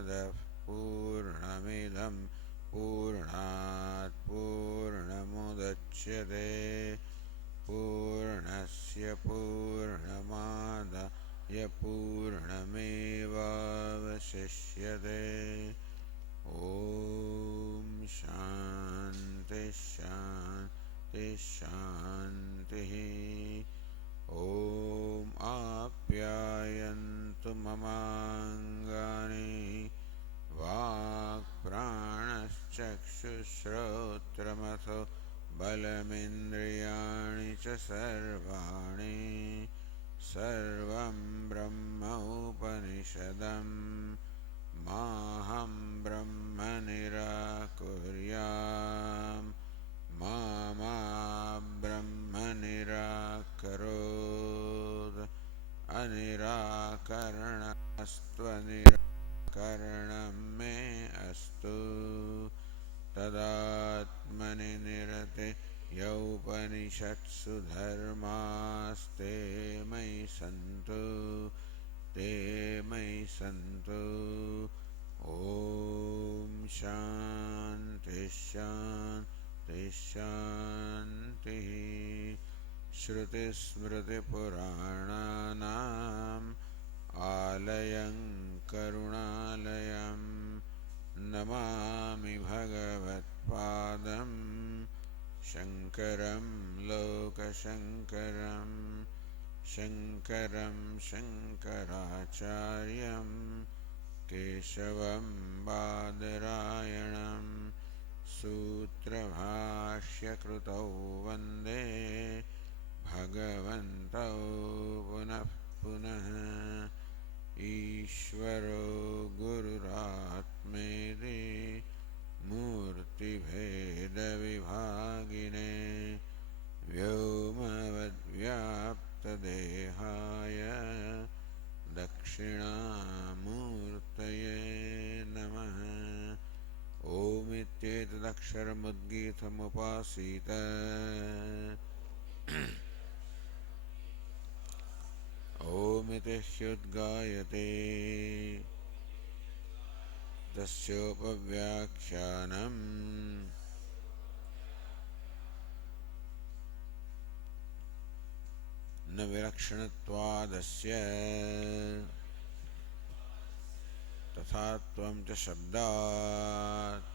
पूर्णमादाः पूर्णमिदं पूर्णात् पूर्णमुदच्यते पूर्णस्य पूर्णमादाय पूर्णमेवावशिष्यते। ॐ शान्ति शान्ति शान्तिः। ॐ आप्यायन्तु ममाङ्गानि वाक्प्राणश्चक्षुश्रोत्रमथो बलमिन्द्रियाणि च सर्वाणि सर्वं ब्रह्म उपनिषदम् माहं ब्रह्म निराकुर्याम् मा ब्रह्म निराकरोत् अनिराकरणस्त्वनिराकरणं मे अस्तु तदात्मनि निरते यौपनिषत्सु धर्मास्ते मयि सन्तु ते मयि सन्तु। ॐ शान्ति शान्ति शान्तिः। श्रुतिस्मृतिपुराणानाम् आलयं करुणालयं नमामि भगवत्पादं शङ्करं लोकशङ्करं शङ्करं शङ्कराचार्यं केशवं बादरायणं सूत्रभाष्यकृतौ वन्दे भगवन्तौ पुनः पुनः। ईश्वरो गुरुरात्मेति मूर्तिभेदविभागिने व्योमवद्व्याप्तदेहाय दक्षिणामूर्तये नमः। ओमित्येतदक्षरमुद्गीतमुपासीत ओमिति ह्युद्गायते तस्योपव्याख्यानम् न विलक्षणत्वादस्य तथात्वं च शब्दात्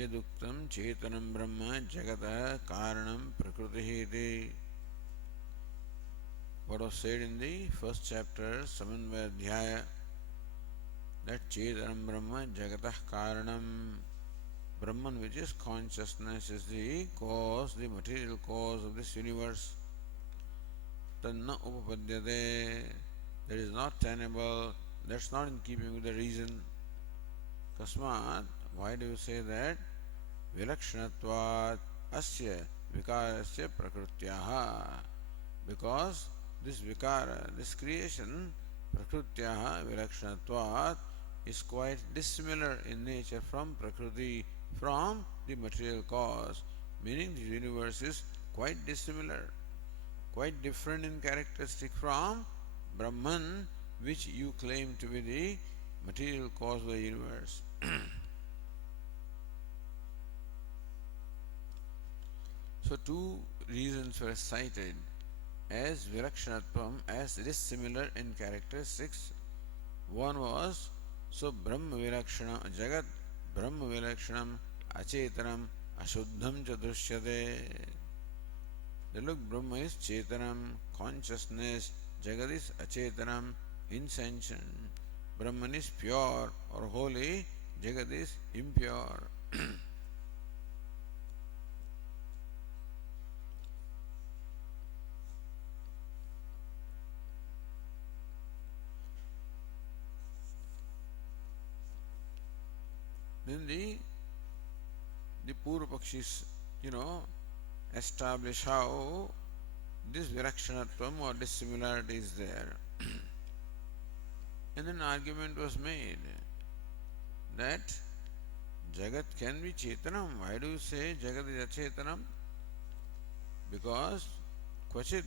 यदुक्तं चेतनं ब्रह्म जगतः कारणं प्रकृतिः इति. What was said in the first chapter, Samanvaya Adhyaya, that Chetanam Brahma Jagatah Karanam, Brahman, which is consciousness, is the cause, the material cause of this universe. Tanna upapadyate, that is not tenable, that's not in keeping with the reason. Kasmat, why do you say that? Vilakshanatvat asya vikarasya prakrutyaha. Because this vikara, this creation, prakrutyaha vilakshanatvat, is quite dissimilar in nature from prakriti, from the material cause. Meaning the universe is quite dissimilar, quite different in characteristic from Brahman, which you claim to be the material cause of the universe. So two reasons were cited as Vilakshanatvam, as it is similar in characteristics. One was, so Brahma Vilakshana Jagat Brahma Vilakshanam Achetanam Ashuddham Chadushyate. The look, Brahma is Chetanam, consciousness, Jagat is Achetanam, insentient. Brahman is pure or holy, Jagat is impure. Then the Purva Pakshis, establish how this Vilakshanatvam or dissimilarity is there. And then an argument was made that Jagat can be Chetanam. Why do you say Jagat is Achetanam? Because Kvachit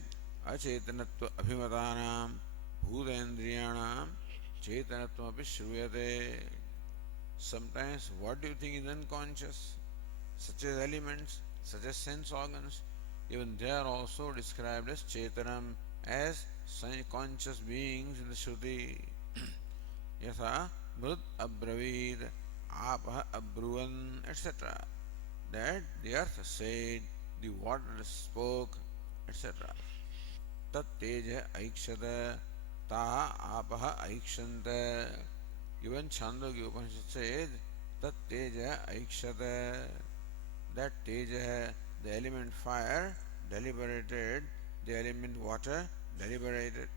Achetanatva Abhimatanam Bhutendriyanam Chetanatvam api Shruyate. Sometimes what do you think is unconscious? Such as elements, such as sense organs, even they are also described as Chetanam, as conscious beings in the Shruti. Yatha Mrut Abbravid, Apah Abruvan, etc. That the earth said, the water spoke, etc. Tat Teja Aikshata, Taha Apaha Aikshanta. Even Chandogya Upanishad says, Tat Teja Aikshata. That Teja, the element fire, deliberated, the element water, deliberated.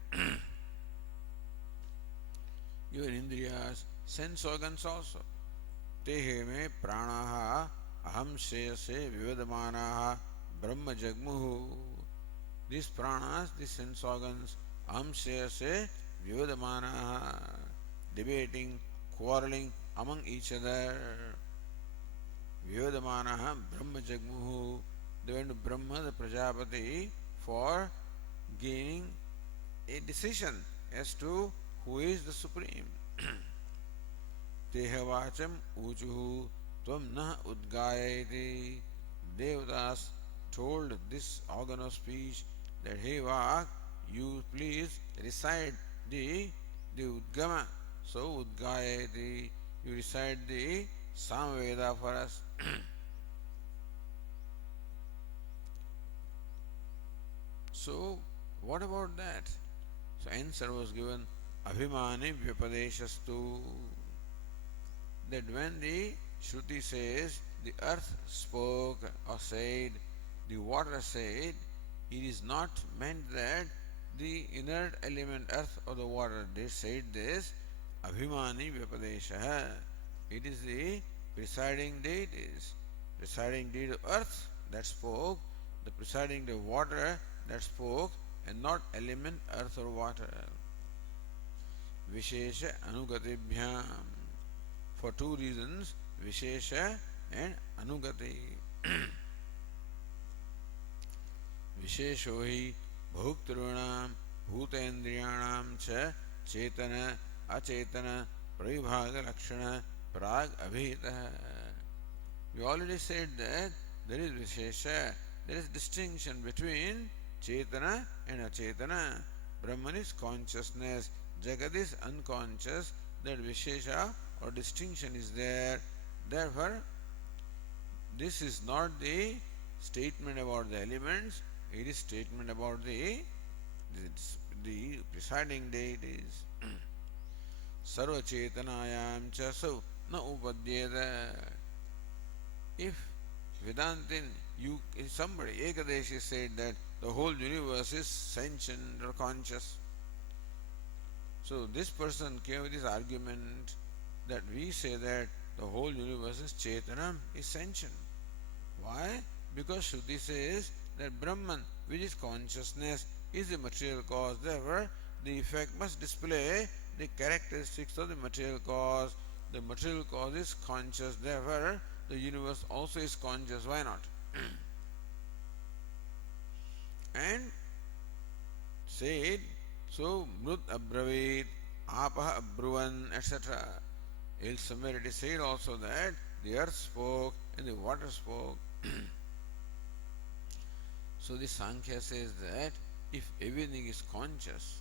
Even Indriyas, sense organs also. Tehe me pranaha aham shreyase vivadamanaha brahma jagmuhu. These pranas, these sense organs, aham shreyase vivadamanaha, debating, quarreling among each other. Vivadamanaha brahma jagmuhu. They went to Brahma, the Prajapati, for gaining a decision as to who is the supreme. Tehevacham uchuhu tvam nah udgayati. Devatas told this organ of speech that, hey Vak, you please recite the Udgama. So Udgayati, you recite the Samveda for us. So what about that? So answer was given, Abhimani Vyapadeshastu. That when the Shruti says the earth spoke or said, the water said, it is not meant that the inert element earth or the water, they said this, Abhimani Vyapadesha. It is the presiding deities, presiding deity of earth that spoke, the presiding deity of water that spoke, and not element earth or water. Vishesha Anugatibhyam. For two reasons, Vishesha and Anugati. Vishesho hi Bhuktrunam Bhutendriyanam cha Chetana Achetana Pravibhaga Lakshana Prag Abhita. We already said that there is Vishesha, there is distinction between Chetana and Achetana. Brahman is consciousness, Jagat is unconscious, that Vishesha or distinction is there. Therefore, this is not the statement about the elements, it is statement about the presiding deities. Sarva Chetanayam cha so na upadyeda. If Vedantin, if somebody, Ekadeshi said that the whole universe is sentient or conscious. So this person came with this argument that we say that the whole universe is Chetanam, is sentient. Why? Because Shruti says that Brahman, which is consciousness, is the material cause. Therefore, the effect must display the characteristics of the material cause. The material cause is conscious. Therefore, the universe also is conscious. Why not? And said, so Mrut Abravit, Apah Abruvan, etc. Else somewhere it is said also that the earth spoke and the water spoke. So the Sankhya says that if everything is conscious,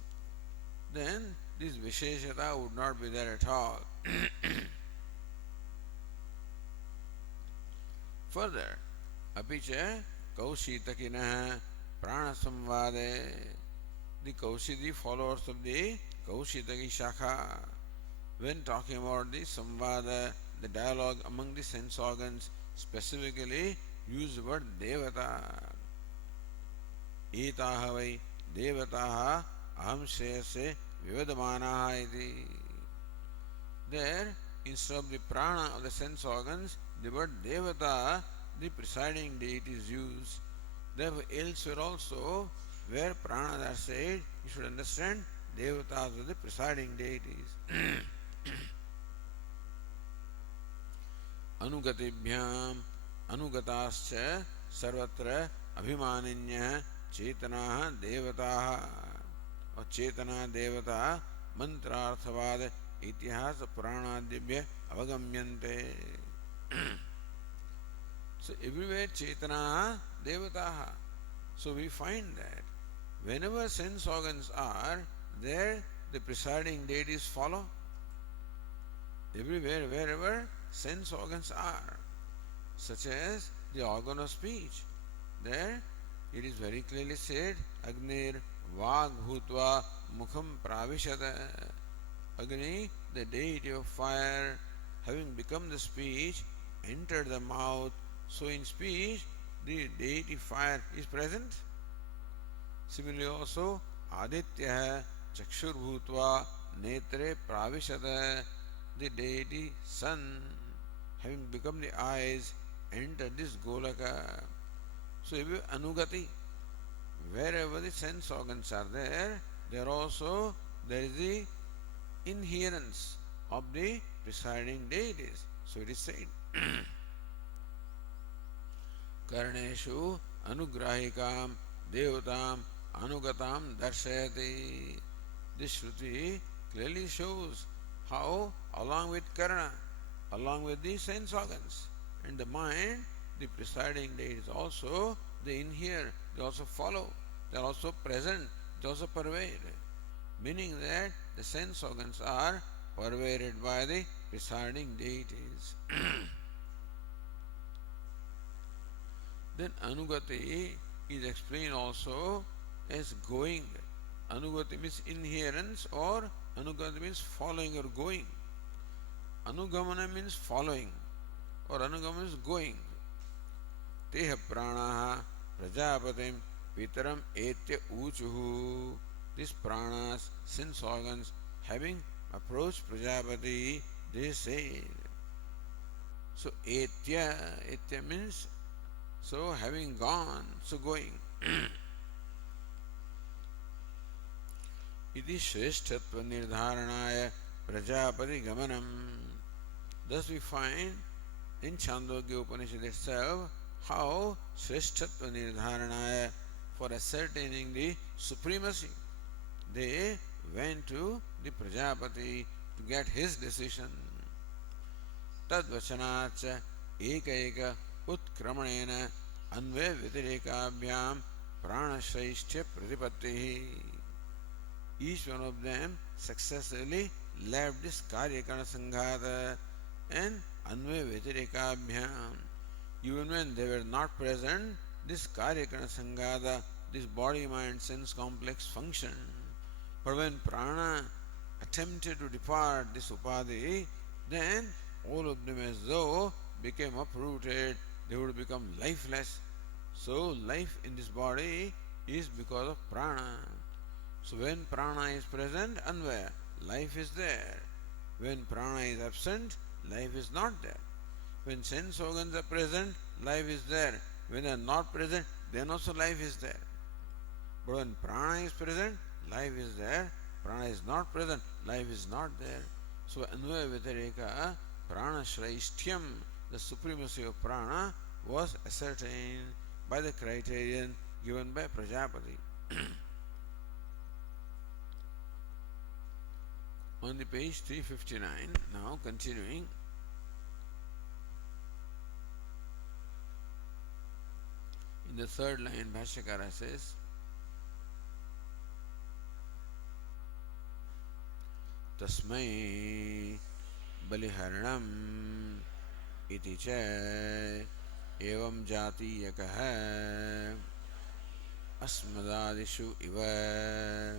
then this Visheshata would not be there at all. Further, Apicha Kaushitakinah Prana Samvade, the Kaushidi followers of the Kaushitaki Shakha, when talking about the Samvada, the dialogue among the sense organs, specifically use the word Devata. Etaha vai Devataha aham shreyase vivadamanaha iti. There, instead of the prana of the sense organs, the word Devata, the presiding deity, is used. Therefore, elsewhere also, where pranas are said, you should understand devatas are the presiding deities. अनुगतिभ्याम अनुगताश्च सर्वत्र अभिमानिन्यः चेतनाः देवताः और चेतना देवता मंत्रार्थवाद इतिहास पुराणादिभ्य अवगम्यन्ते. So everywhere chetana devataha. So we find that whenever sense organs are there, the presiding deities follow. Everywhere, wherever sense organs are, such as the organ of speech, there it is very clearly said, Agnir Vag Bhutva Mukham Pravishata. Agni, the deity of fire, having become the speech, entered the mouth. So in speech, the deity fire is present. Similarly also, Aditya Chakshur Bhutva Netre Pravishata, the deity sun, having become the eyes, entered this Golaka. So if you anugati, wherever the sense organs are there, there is the inherence of the presiding deities. So it is said, Karneshu anugrahikam devatam anugatam darshayati. This Shruti clearly shows how along with Karna, along with the sense organs and the mind, the presiding deities also, they inhere, they also follow, they are also present, they also pervade. Meaning that the sense organs are pervaded by the presiding deities. Then Anugati is explained also as going. Anugati means inherence, or Anugati means following or going. Anugamana means following, or Anugamana means going. Teha pranaha prajapatim vitaram etya uchuhu. These pranas, sense organs, having approached Prajapati, they say. So etya means so having gone, so going. Iti shresthatva nirdharanaya Prajapati gamanam. Thus we find in Chandogya Upanishad itself how shresthatva nirdharanaya, for ascertaining the supremacy, they went to the Prajapati to get his decision. Tadvachanacha eka utkramanena anve vitirikabhyam pranashraishtya pratipattihi. Each one of them successfully left this karyakana sanghata and anve vitirikabhyam. Even when they were not present, this karyakana sanghata, this body mind sense complex functioned. But when prana attempted to depart this upadhi, then all of them as though became uprooted, they would become lifeless. So life in this body is because of prana. So when prana is present, anvaya, life is there. When prana is absent, life is not there. When sense organs are present, life is there. When they are not present, then also life is there. But when prana is present, life is there. Prana is not present, life is not there. So anvaya vitareka prana shraishthyam, the supremacy of prana, was ascertained by the criterion given by Prajapati. On the page 359, now continuing. In the third line, Bhashyakara says, Tasmai baliharanam iti cha evam jatiyakaha asmadadishu iva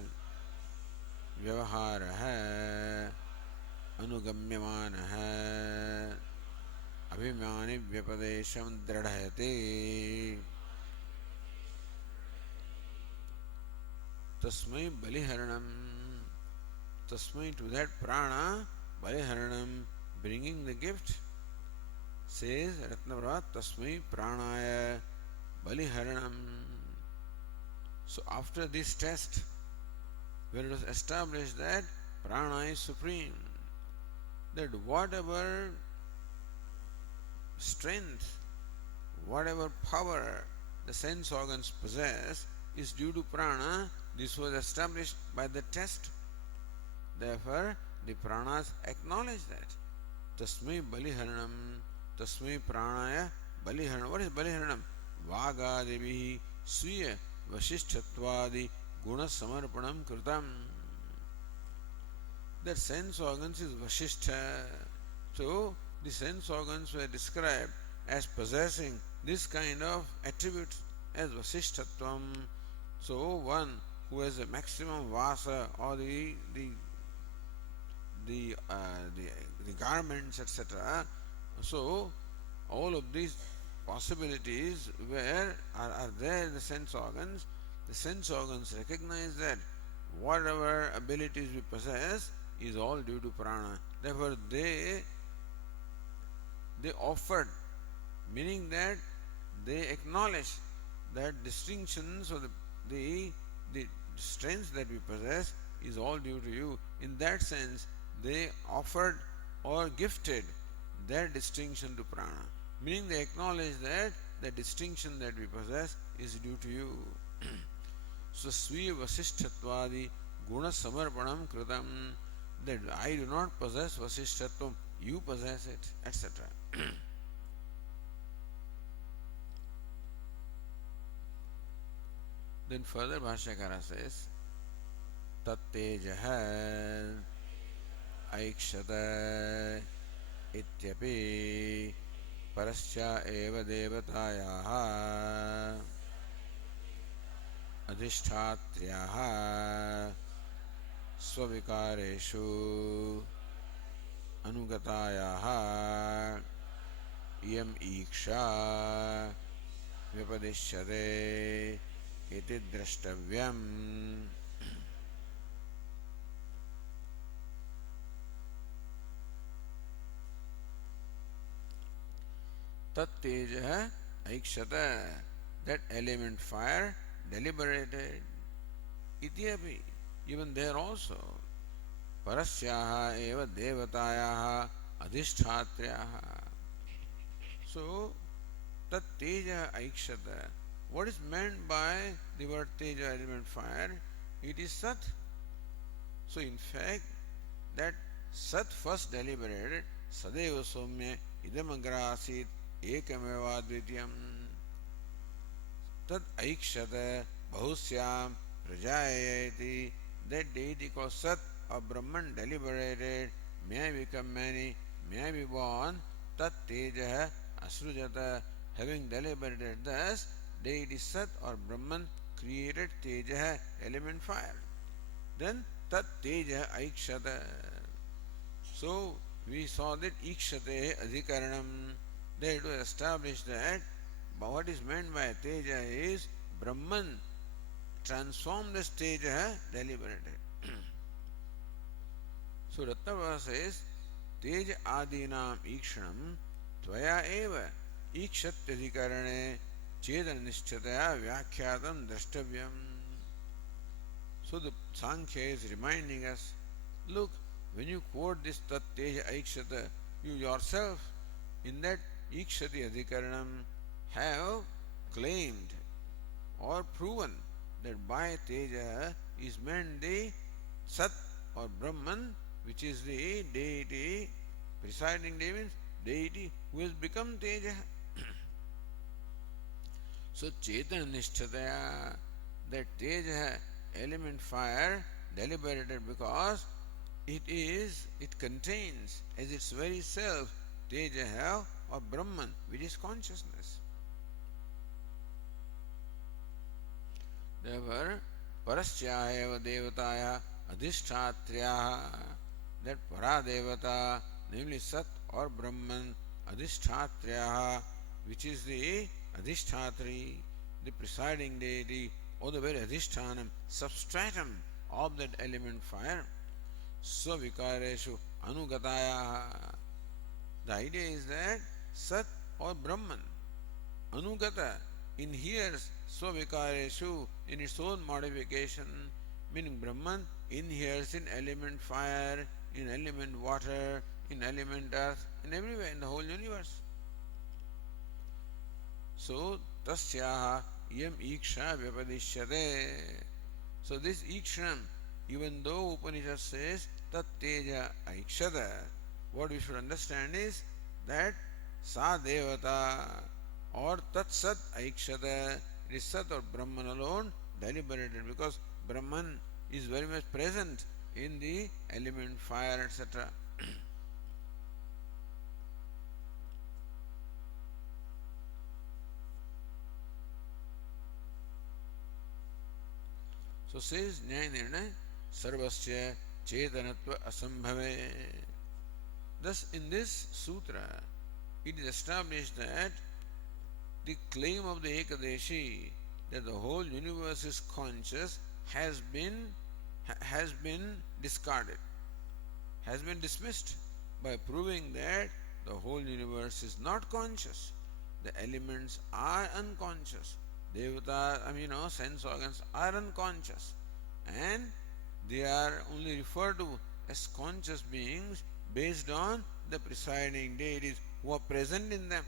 vyavaharaha anugamyamanaha abhimani vyapadesham dradhayate. Tasmai baliharanam, tasmai, to that prana, baliharanam, bringing the gift. Says Ratnaprabha, tasmai pranaya baliharanam. So after this test, where it was established that prana is supreme, that whatever strength, whatever power the sense organs possess is due to prana. This was established by the test. Therefore, the pranas acknowledge that. Tasmai baliharanam, tasmai pranaya baliharanam. What is baliharanam? Vagadivihi swiya vasishthatvadi guna samarpanam kritam. That sense organs is vasishtha. So, the sense organs were described as possessing this kind of attributes as vasishthatvam. So, one who has a maximum vasa or the garments, etc. So, all of these possibilities are there in the sense organs. The sense organs recognize that whatever abilities we possess is all due to prana. Therefore, they offered, meaning that they acknowledge that distinctions of the strength that we possess is all due to you. In that sense, they offered or gifted their distinction to prana, meaning they acknowledge that the distinction that we possess is due to you. So, swiya vasishthatvadi guna samarpanam kritam, that I do not possess vasishthatvam, you possess it, etc. Then further Bhashyakara says, Tattejah aikshata ityapi parasya eva devatayaha adhishthatriyaha svavikareshu anugatayaha iyam iksha vyapadishyate iti drashtavyam. Tat teja aikshata, that element fire deliberated. Ityapi, even there also. Parasyaha eva devatayaha adhishthatriyaha. So, tat teja aikshata. What is meant by the word teja, element fire? It is sat. So, in fact, that sat first deliberated, sadeva somya idam agra asit ekameva dvityam. Tad aikshata bahusyam prajayati. That deity called Sat or Brahman deliberated, may I become many, may I be born. Tat teja asrujata. Having deliberated thus, deity Sat or Brahman created teja, element fire. Then tat teja aikshata. So we saw that ikshate adhikaranam. There to establish that what is meant by teja is Brahman transformed this teja, deliberated. So Ratnavara says, Teja adinam ikshanam tvaya eva ikshatyadhikarane chedanishchataya vyakhyatam drashtavyam. So the Sankhya is reminding us, look, when you quote this tat teja aikshata, you yourself in that ikshati adhikaranam have claimed or proven that by teja is meant the Sat or Brahman, which is the deity, presiding deity means deity who has become teja. So Chetan Nishthataya, that teja, element fire, deliberated because it contains as its very self teja or Brahman, which is consciousness. Therefore, Parasyaya Devataya Adhishthatriyaha, that Paradevata, namely Sat or Brahman, Adhishthatriyaha, which is the Adhishthatri, the presiding deity, or the very Adhishthanam, substratum of that element fire, Svavikareshu Anugataya. The idea is that Sat or Brahman, Anugata, inheres Svavikareshu, in its own modification, meaning Brahman inheres in element fire, in element water, in element earth, and everywhere in the whole universe. So, tasyaha yam iksha vyapadishyate. So this Ikshram, even though Upanishad says Tat Teja Aikshata, what we should understand is that Sa Devata or Tat Sat Aikshata, it is Sat or Brahman alone deliberated, because Brahman is very much present in the element fire, etc. So says Nyaya Sarvasya Chetanatva Asambhave. Thus, in this sutra, it is established that the claim of the Ekadeshi that the whole universe is conscious has been discarded, has been dismissed by proving that the whole universe is not conscious. The elements are unconscious. Devata, sense organs are unconscious, and they are only referred to as conscious beings based on the presiding deities who are present in them.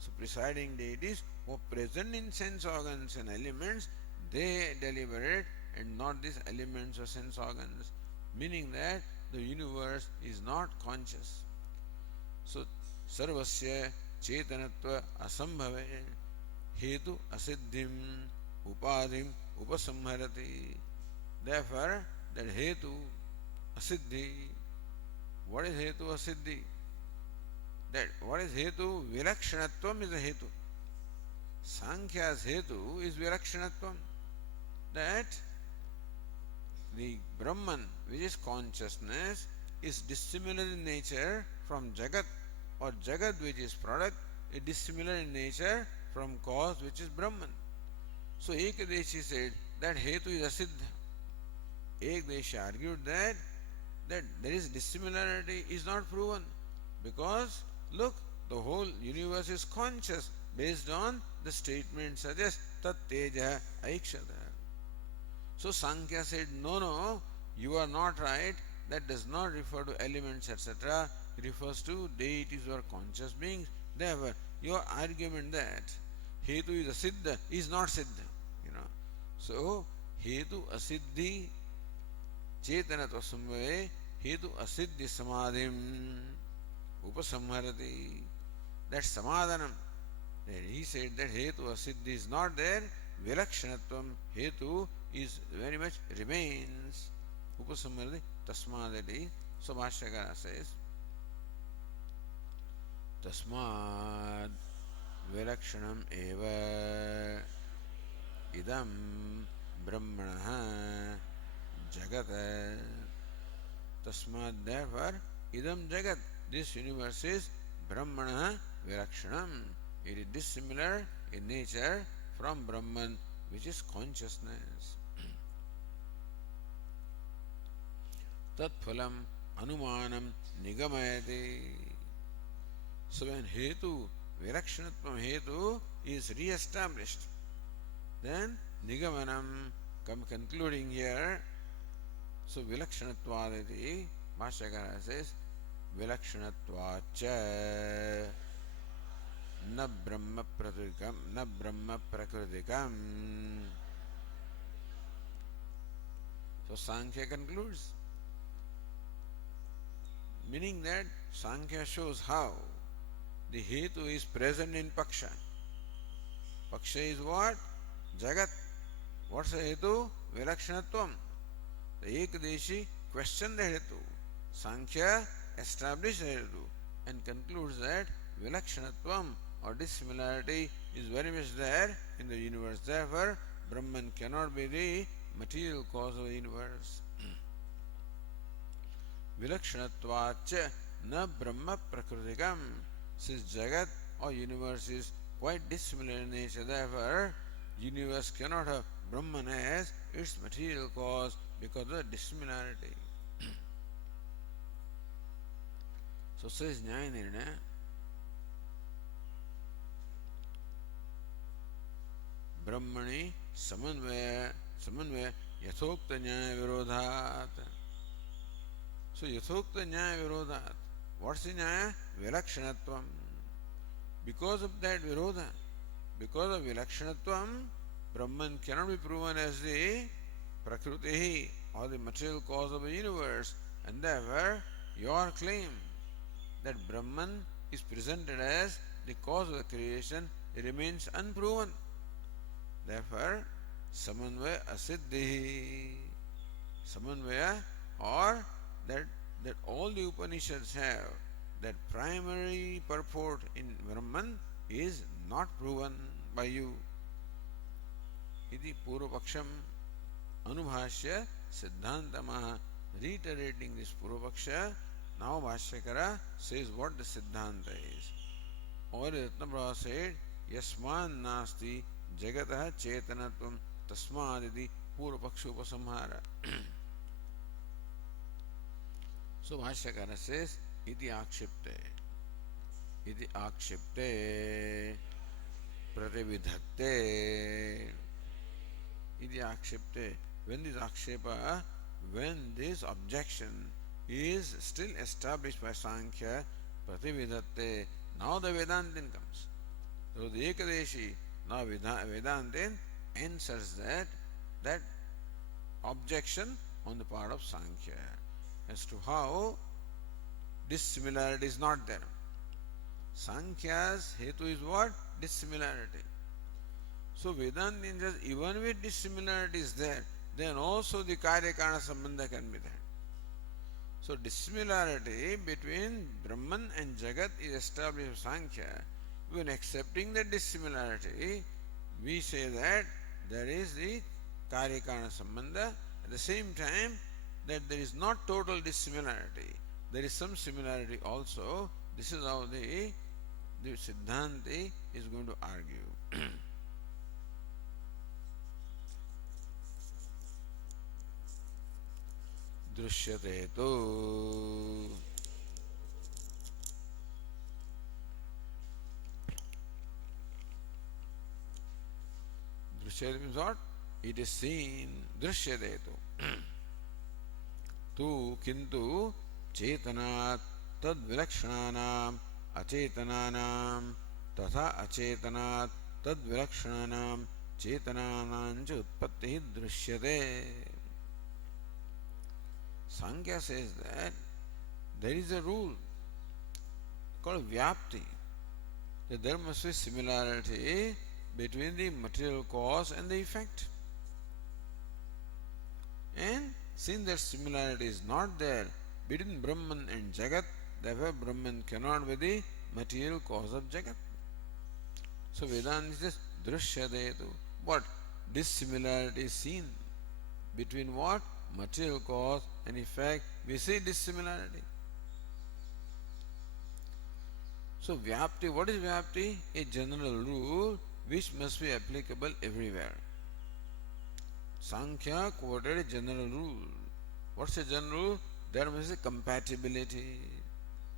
So, presiding deities who are present in sense organs and elements, they deliberate, and not these elements or sense organs, meaning that the universe is not conscious. So, sarvasya chetanatva asambhave hetu asiddhim upadhim upasamharati. Therefore, that hetu asiddhi. What is hetu asiddhi? That what is hetu? Vilakshanatvam is a hetu. Sankhya's hetu is Vilakshanatvam. That the Brahman, which is consciousness, is dissimilar in nature from Jagat, or Jagat, which is product, is dissimilar in nature from cause, which is Brahman. So Ekadeshi said that hetu is asiddha. Ekadeshi argued that there is dissimilarity is not proven, because look, the whole universe is conscious based on the statement such as Tat Teja Aikshata. So Sankhya said, no, you are not right. That does not refer to elements, etc. It refers to deities who are conscious beings. Therefore, your argument that hetu is asiddha is not siddha. So, hetu asiddhi chetanatva sambhave hetu asiddhi samadhim upasamharati. That samadhanam, that he said that hetu asiddhi is not there, vilakshanatvam hetu is very much remains. Upasamharati tasmadati. So Bhashyakara says tasmad vilakshanam eva idam brahmanah jagat. Tasmad, therefore, idam jagat, this universe is brahmanah vilakshanam. It is dissimilar in nature from Brahman, which is consciousness. Tat phalam anumanam nigamayate. So when hetu, vilakshanatvam hetu is re-established, then nigamanam, concluding here. So vilakshanatvad, Bhashyakara says vilakshanatvacha na brahma prakritikam. So Sankhya concludes, meaning that Sankhya shows how the hetu is present in paksha. Paksha is what? Jagat. What's the hetu? Vilakshanatvam. The Ekadeshi questioned the hetu. Sankhya established the hetu and concludes that vilakshanatvam or dissimilarity is very much there in the universe. Therefore, Brahman cannot be the material cause of the universe. Vilakshanatvacha na brahma prakritikam. Since Jagat or universe is quite dissimilar in nature, therefore, universe cannot have Brahman as its material cause because of the dissimilarity. So says Nyaya Nirnaya, Brahmani samanvaya Yathokta Nyaya Virodhat. So Yathokta Nyaya Virodhat. What's the Nyaya? Vilakshanatvam. Because of that Virodha, because of Vilakshanatvam, Brahman cannot be proven as the Prakriti or the material cause of the universe, and therefore your claim that Brahman is presented as the cause of the creation remains unproven. Therefore, Samanvaya Asiddhi. Samanvaya, or that all the Upanishads have, that primary purport in Brahman is not proven by you. Iti Purvapaksham Anubhashya Siddhantamaha. Reiterating this Purvapaksha, now Bhashyakara says what the Siddhanta is. Or Ratnaprabha said, Yasman Nasti Jagatah Chetanatvam Tasmaditi Purvapaksha Upasamhara. So Bhashyakara says, Iti Akshipte. Iti Akshipte Pratividhatte. Iti Akshipte. When this Akshepa, when this objection is still established by Sankhya, Pratividhatte, now the Vedantin comes. So the Ekadeshi, now Vedantin answers that objection on the part of Sankhya as to how dissimilarity is not there. Sankhya's hetu is what? Dissimilarity. So Vedantin says even with dissimilarity is there, then also the Karya-Karana Sambandha can be there. So dissimilarity between Brahman and Jagat is established with Sankhya. When accepting the dissimilarity, we say that there is the Karya-Karana Sambandha. At the same time, that there is not total dissimilarity. There is some similarity also. This is how the Siddhanti is going to argue. Drishyate tu. Drishyate means what? It is seen. Drishyate tu. Tu kintu chetanat tad vilakshanaam achetanaam tatha acetanat tad vilakshanaam chetananam cha utpatti drishyate. Sankhya says that there is a rule called Vyapti, that there must be similarity between the material cause and the effect. And since that similarity is not there between Brahman and Jagat, therefore Brahman cannot be the material cause of Jagat. So Vedanta says, Drishyadetu. What? Dissimilarity is seen. Between what? Material cause and effect. We see dissimilarity. So Vyapti, what is Vyapti? A general rule which must be applicable everywhere. Sankhya quoted a general rule. What's a general rule? There must be compatibility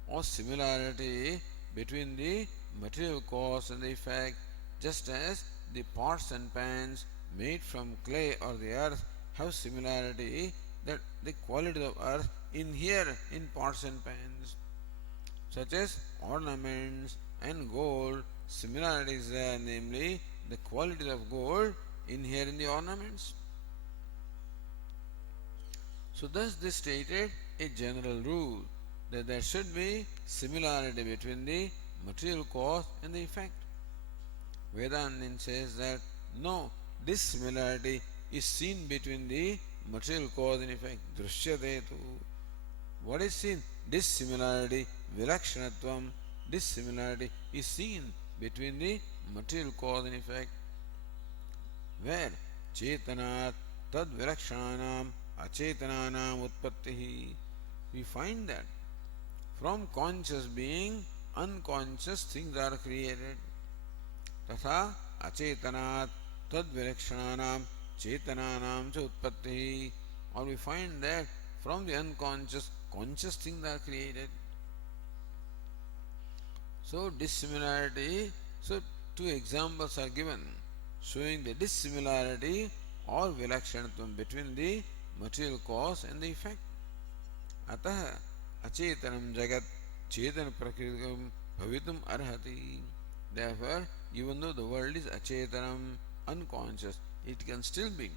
or similarity between the material cause and the effect, just as the pots and pans made from clay or the earth have similarity, that the quality of earth inhere in pots and pans, such as ornaments and gold. Similarity is there, namely the quality of gold inhere in the ornaments. So thus they stated a general rule that there should be similarity between the material cause and the effect. Vedantin says that no, this similarity is seen between the material cause and effect. Drishyadetu. What is seen? Dissimilarity, vilakshanatvam. Dissimilarity is seen between the material cause and effect. Where? Chetanat tad vilakshananam acetananam utpattihi. We find that from conscious being, unconscious things are created. Tatha acetanat tad vilakshananam chetananam cha utpattihi. Or we find that from the unconscious, conscious things are created. So dissimilarity, so two examples are given showing the dissimilarity or Vilakshanatvam between the material cause and the effect. Atah Achetanam Jagat Chetan Prakritikam Bhavitum Arhati. Therefore, even though the world is Achetanam, unconscious, it can still be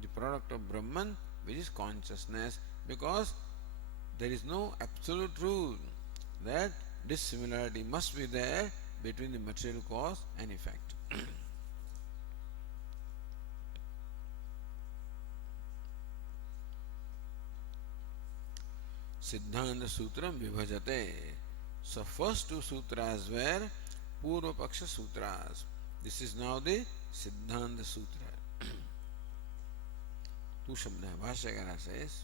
the product of Brahman, which is consciousness, because there is no absolute rule that dissimilarity must be there between the material cause and effect. Siddhanta Sutram Vibhajate. So first two sutras were Purva Paksha Sutras. This is now the Siddhanta Sutra. Tu Shabda Bhashyakara says,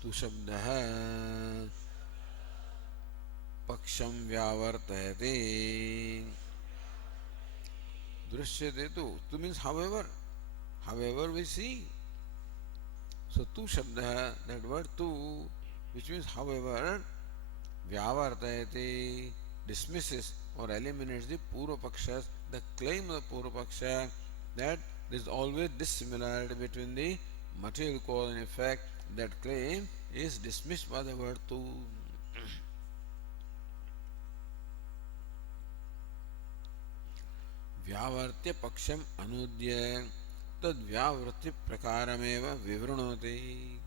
Tu Shabda Paksham Vyavartayate. Drishyate tu. Tu means however. However we see. So tu Shabda, that word tu, which means however, Vyavartayate, dismisses or eliminates the Purva Pakshas, the claim of the Purva Paksha that there is always dissimilarity between the material cause and effect. That claim is dismissed by the word tu. Vyavartya Paksham Anudya tad Vyavritti Prakarameva Vivranoti.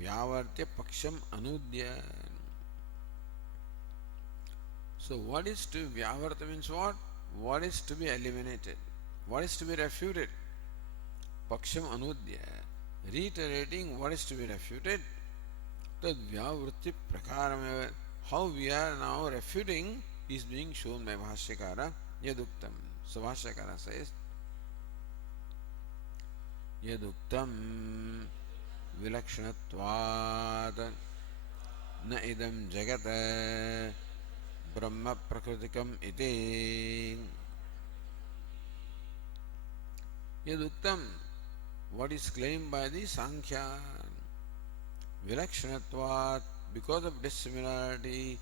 Vyavartya Paksham Anudya. So what is to Vyavarta means what? What is to be eliminated? What is to be refuted? Paksham Anudya. Reiterating what is to be refuted. Tad Vyavritti Prakarameva. How we are now refuting is being shown by Bhashyakara Yaduktam. So Bhashyakara says, Yaduktam Vilakshanatvad na idam jagat brahma prakritikam iti. Yaduktam, what is claimed by the Sankhya? Vilakshanatvad, because of dissimilarity,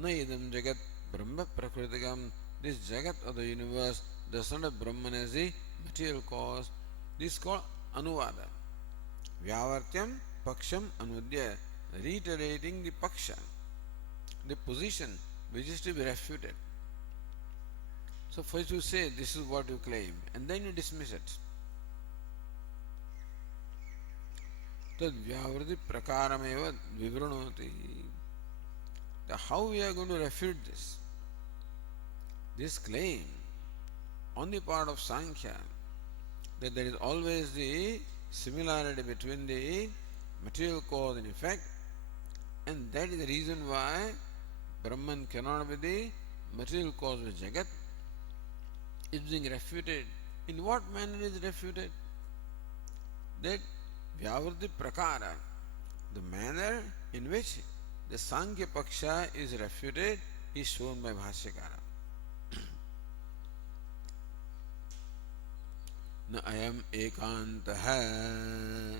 na idam jagat brahma prakritikam, this jagat of the universe does not have Brahman as the material cause. This is called Anuvada. Vyavartyam Paksham Anudya, reiterating the Paksha, the position which is to be refuted. So first you say this is what you claim and then you dismiss it. Tad Vyavriti Prakarameva Vivranoti. How we are going to refute this? This claim on the part of Sankhya that there is always the similarity between the material cause and effect, and that is the reason why Brahman cannot be the material cause of Jagat, is being refuted. In what manner is it refuted? That Vyavriti Prakara, the manner in which the Sankhya Paksha is refuted, is shown by Bhashyakara. Na ayam ekantaha.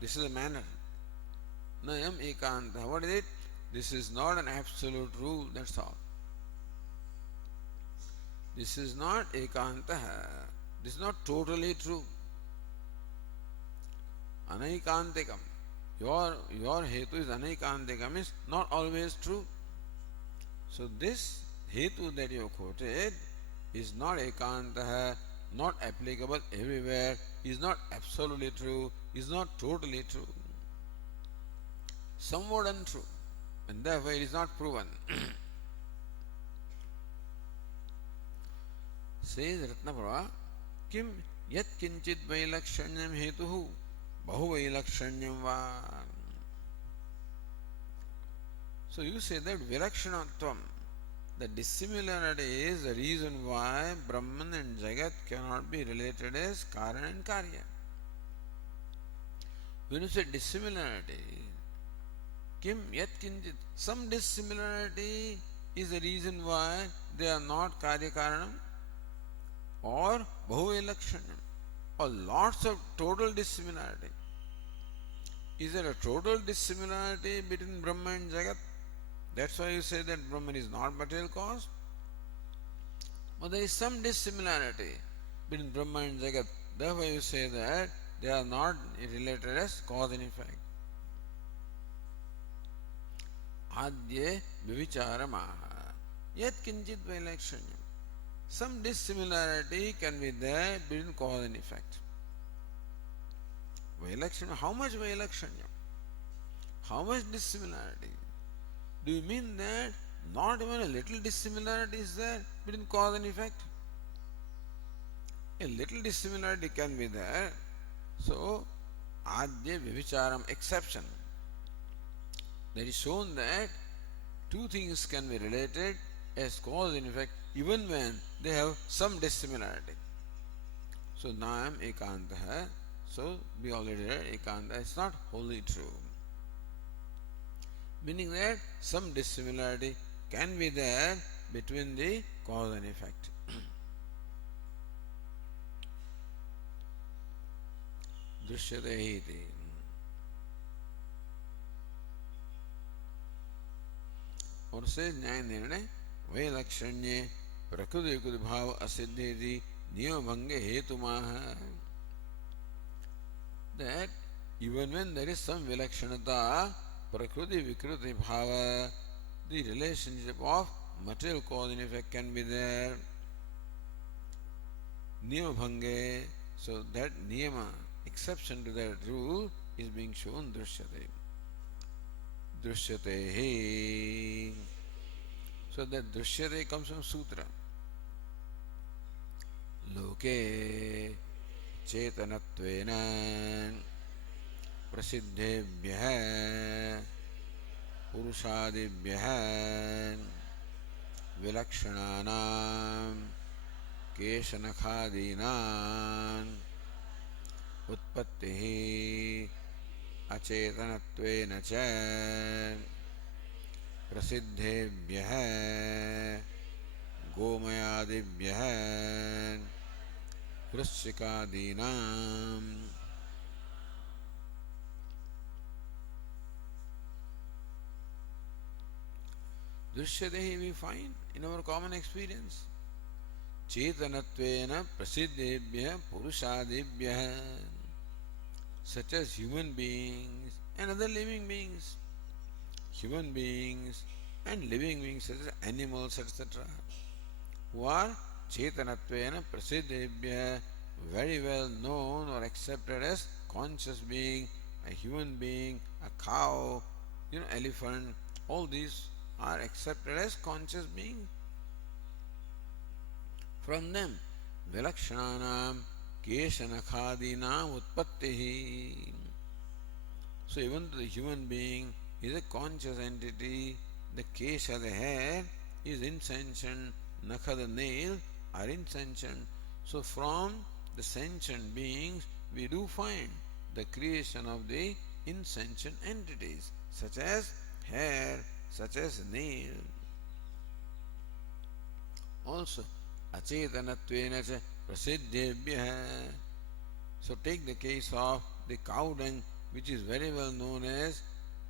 This is a manner. Na ayam ekantaha. What is it? This is not an absolute rule, that's all. This is not ekantaha. This is not totally true. Anaikantikam. Your hetu is anaikantikam, is not always true. So this hetu that you quoted is not ekantaha, not applicable everywhere, is not absolutely true, is not totally true. Somewhat untrue, and therefore it is not proven. Says Ratnaprabha, Kim yat kinchit vailakshanyam hetuhu bahu vailakshanyam va. So you say that vilakshanatvam, the dissimilarity is the reason why Brahman and Jagat cannot be related as Karana and Karya. When you say dissimilarity, Kim yat kinchit, some dissimilarity is the reason why they are not Karya Karanam, or Bahuvilakshanyam, or lots of total dissimilarity. Is there a total dissimilarity between Brahma and Jagat? That's why you say that Brahman is not material cause. But there is some dissimilarity between Brahma and Jagat. Therefore you say that they are not related as cause and effect. Adye vivicaramaha yet kinchit vailakshanyam. Some dissimilarity can be there between cause and effect. Vailakshanyam, how much vailakshanyam? How much dissimilarity? Do you mean that not even a little dissimilarity is there between cause and effect? A little dissimilarity can be there. So, adya vivicharam, exception. That is shown that two things can be related as cause and effect even when they have some dissimilarity. So, Nayam Ekantaha. So, we already read Ekanta. It's not wholly true. Meaning that some dissimilarity can be there between the cause and effect. Drishyate iti. और से न्याय निर्णय वैलक्षण्ये प्रकृति विकृति भाव असिद्धि नियम भंगे हेतुमाह. That even when there is some vilakshanaता, prakriti vikriti bhava, the relationship of material cause and effect can be there. Niyama bhange, so that niyama, exception to that rule, is being shown drishyate. Drishyate he. So that drishyate comes from sutra. Loke चेतनत्वेन प्रसिद्धेभ्यः पुरुषादिभ्यः विलक्षणानां केशनखादीनां उत्पत्तिः अचेतनत्वेन च प्रसिद्धेभ्यः गोमयादिभ्यः वृश्चिकादीनां दृश्यते we find in our common experience. चेतनत्वेन प्रसिद्धेभ्यः पुरुषादिभ्यः, such as human beings and other living beings. Human beings and living beings such as animals, etc., who are Chetanattvena Prasidebhya, very well known or accepted as conscious being, a human being, a cow, elephant, all these are accepted as conscious beings. From them, Vilakshananam Kesanakhadinam Utpattihi. So even the human being is a conscious entity, the Kesha, the hair, is insentient, Nakha, the nail, are insentient. So from the sentient beings we do find the creation of the insentient entities such as hair, such as nail. Also Achetanatvena cha prasiddhebhyah. So take the case of the cow dung, which is very well known as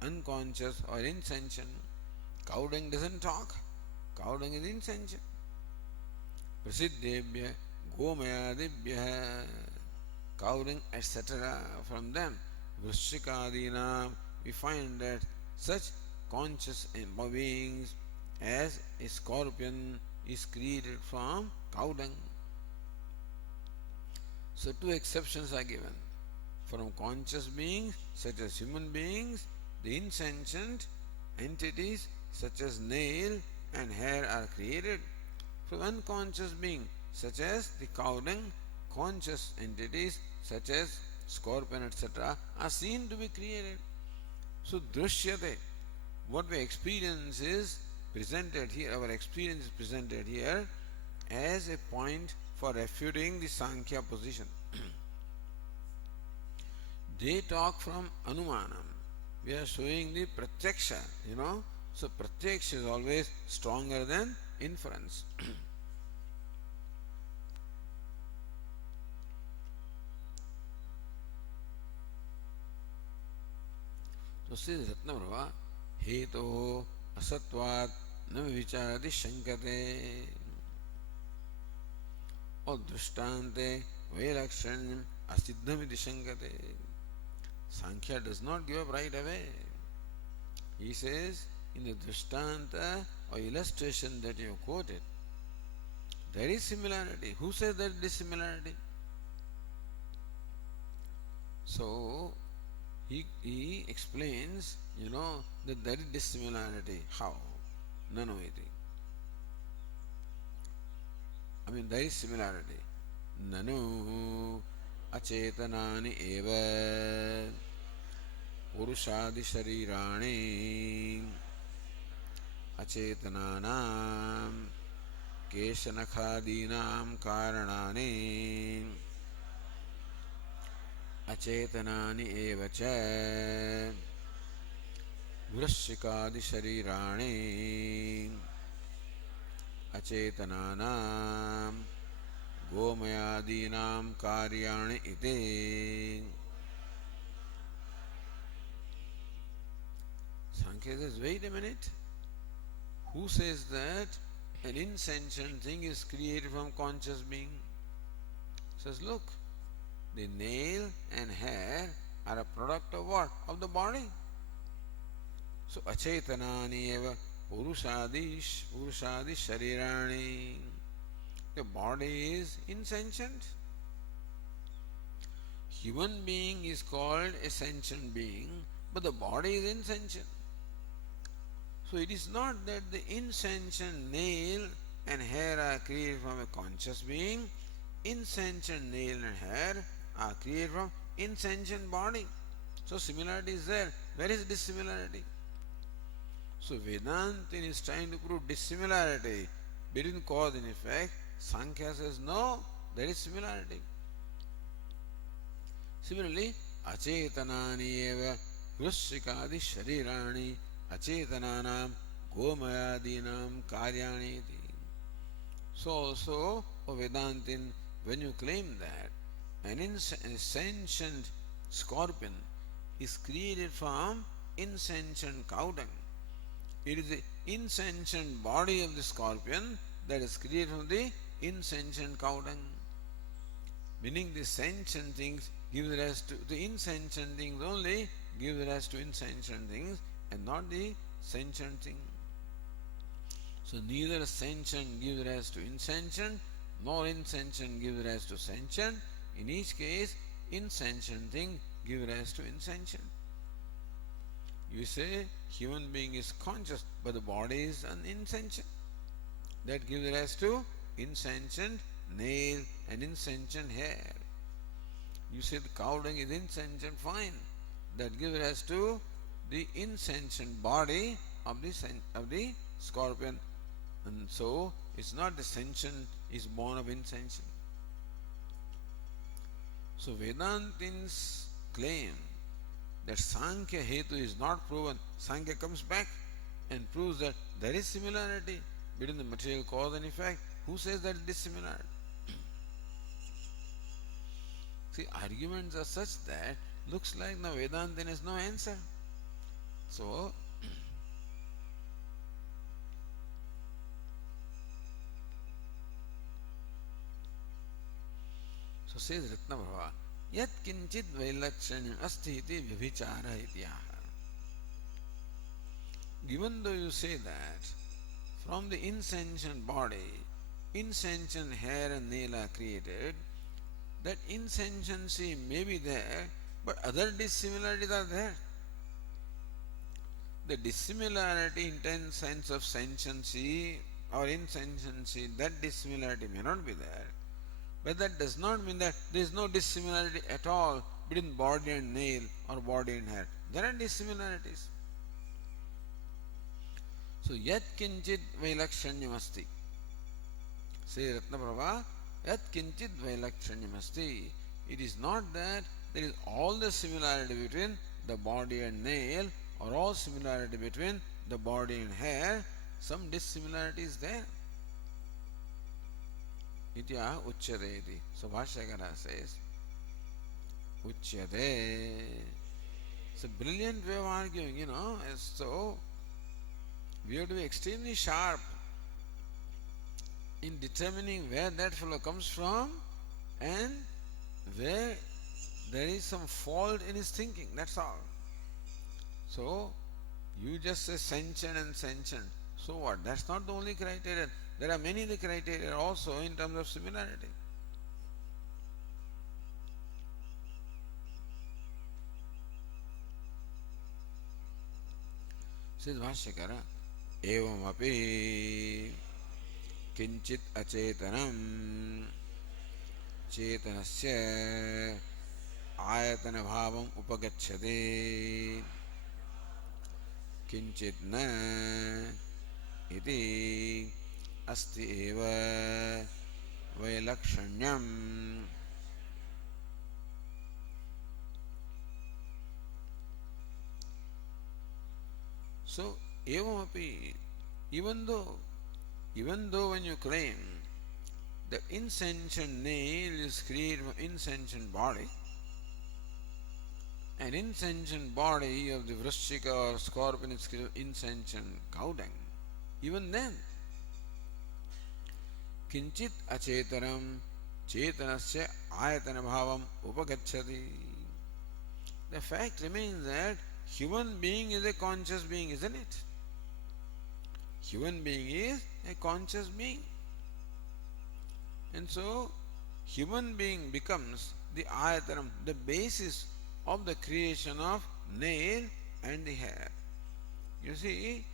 unconscious or insentient. Cow dung doesn't talk. Cow dung is insentient. Prasiddhebhyah, gomayadibhyah, cow dung, etc. From them, vrishikadinam, we find that such conscious beings as a scorpion is created from cow dung. So two exceptions are given. From conscious beings such as human beings, the insentient entities such as nail and hair are created. From unconscious beings such as the cow dung, conscious entities such as scorpion, etc., are seen to be created. So drishyate, what we experience is presented here, our experience is presented here as a point for refuting the Sankhya position. They talk from Anumanam. We are showing the Pratyaksha, So Pratyaksha is always stronger than inference. So says Ratnaprabha, Heto asatvat na vicharati shankate. or drishtante vailakshanyam asiddhamiti shankate. Sankhya does not give up right away. He says, in the drishtanta or illustration that you have quoted, there is similarity. Who says there is similarity? So, he explains, that there is dissimilarity. How? Nanaviti. There is similarity. Nanu acetanani eva purushadi sharirani acetananam keshanakadinam karanani acetanani eva cha vrashikadi sharirani acetananam गोमयादीनां कार्याणि इति. Sankhya says, wait a minute. Who says that an insentient thing is created from conscious being? Says, look, the nail and hair are a product of what? Of the body. So, achetanani eva purushadi sharirani. The body is insentient. Human being is called a sentient being, but the body is insentient. So it is not that the insentient nail and hair are created from a conscious being. Insentient nail and hair are created from insentient body. So similarity is there. Where is dissimilarity? So Vedanta is trying to prove dissimilarity between cause and effect. Sankhya says no, there is similarity. Similarly, acetanani eva vrashikadi sharirani acetananam gomayadinam karyani. So also, O Vedantin, when you claim that an insentient scorpion is created from insentient cow dung, it is the insentient body of the scorpion that is created from the insentient cow dung. Meaning the sentient things give rise to the insentient things only, give rise to insentient things and not the sentient thing. So neither sentient gives rise to insentient nor insentient gives rise to sentient. In each case, insentient thing gives rise to insentient. You say human being is conscious, but the body is an insentient. That gives rise to insentient nail and insentient hair. You say the cow dung is insentient, fine. That gives rise to the insentient body of the scorpion. And so it's not the sentient is born of insentient. So Vedantins claim that Sankhya Hetu is not proven. Sankhya comes back and proves that there is similarity between the material cause and effect. Who says that it is similar? See, arguments are such that looks like the Vedanta has no answer. So says Ratnaprabha, yat kinchit vailakshanyam asti iti vyabhichara ityaha. Given though you say that from the insentient body, insentient hair and nail are created, that insentiency may be there, but other dissimilarities are there. The dissimilarity in sense of sentiency or insentiency, that dissimilarity may not be there. But that does not mean that there is no dissimilarity at all between body and nail or body and hair. There are dissimilarities. So, yat kinchit vailakshanyam asti. Say Ratnaprabha, yat kinchit vailakshanyam asti. It is not that there is all the similarity between the body and nail or all similarity between the body and hair. Some dissimilarity is there. Itya uchyate iti. So Bhashyakara says, uchyate. It's a brilliant way of arguing, So we have to be extremely sharp. in determining where that fellow comes from and where there is some fault in his thinking. That's all. So, you just say sentient and sentient. So what? That's not the only criteria. There are many other criteria also in terms of similarity. Says Bhashyakara, Evamapi Kinchit Acetanam Chetanasya Ayatana Bhavam Upagacchate Kinchit Na Iti Asti Eva Vailakshanyam. So, evamapi, even though when you claim the insentient nail is created from insentient body, an insentient body of the vrishchika or scorpion is created from insentient cow dung, even then, kinchit achetaram chetanasya ayatana bhavam upagacchati. The fact remains that human being is a conscious being, isn't it? Human being is a conscious being. And so, human being becomes the ayatanam, the basis of the creation of nail and the hair. You see,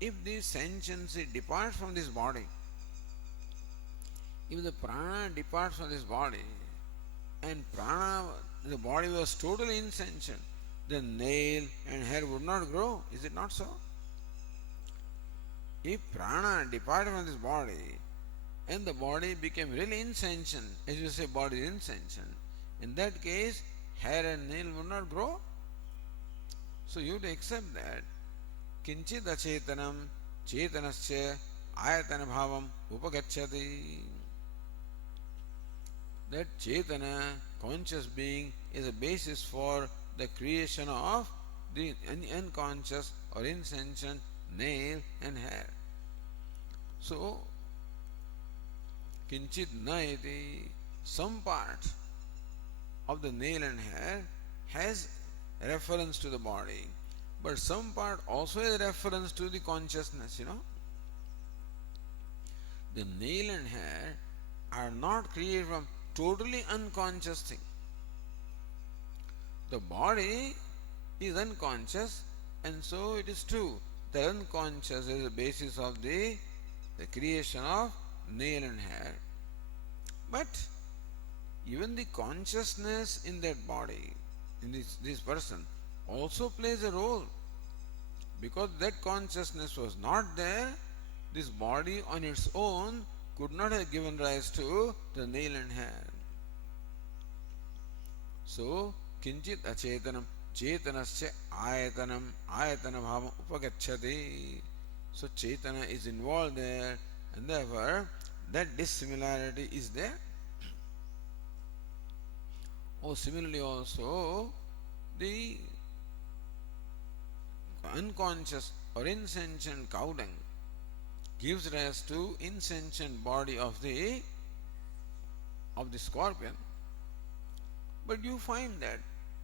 if the sentiency departs from this body, if the prana departs from this body, and prana, the body was totally insentient, then nail and hair would not grow. Is it not so? If prana departed from this body and the body became really insentient, as you say, body is insentient, in that case, hair and nail would not grow. So you have to accept that kinchit achetanam chetanasya ayatana bhavam upagacchati. That chetana, conscious being, is a basis for the creation of the unconscious or insentient nail and hair. So, kinchit na iti, some part of the nail and hair has reference to the body, but some part also has reference to the consciousness, The nail and hair are not created from totally unconscious thing. The body is unconscious, and so it is true that unconscious is the basis of the creation of nail and hair. But even the consciousness in that body, in this person, also plays a role. Because that consciousness was not there, this body on its own could not have given rise to the nail and hair. So, kinchit achetanam chetanasya ayatanam ayatana bhavam upagacchati. So chetana is involved there, and therefore that dissimilarity is there. Similarly also the unconscious or insentient cow dung gives rise to insentient body of the scorpion. But you find that,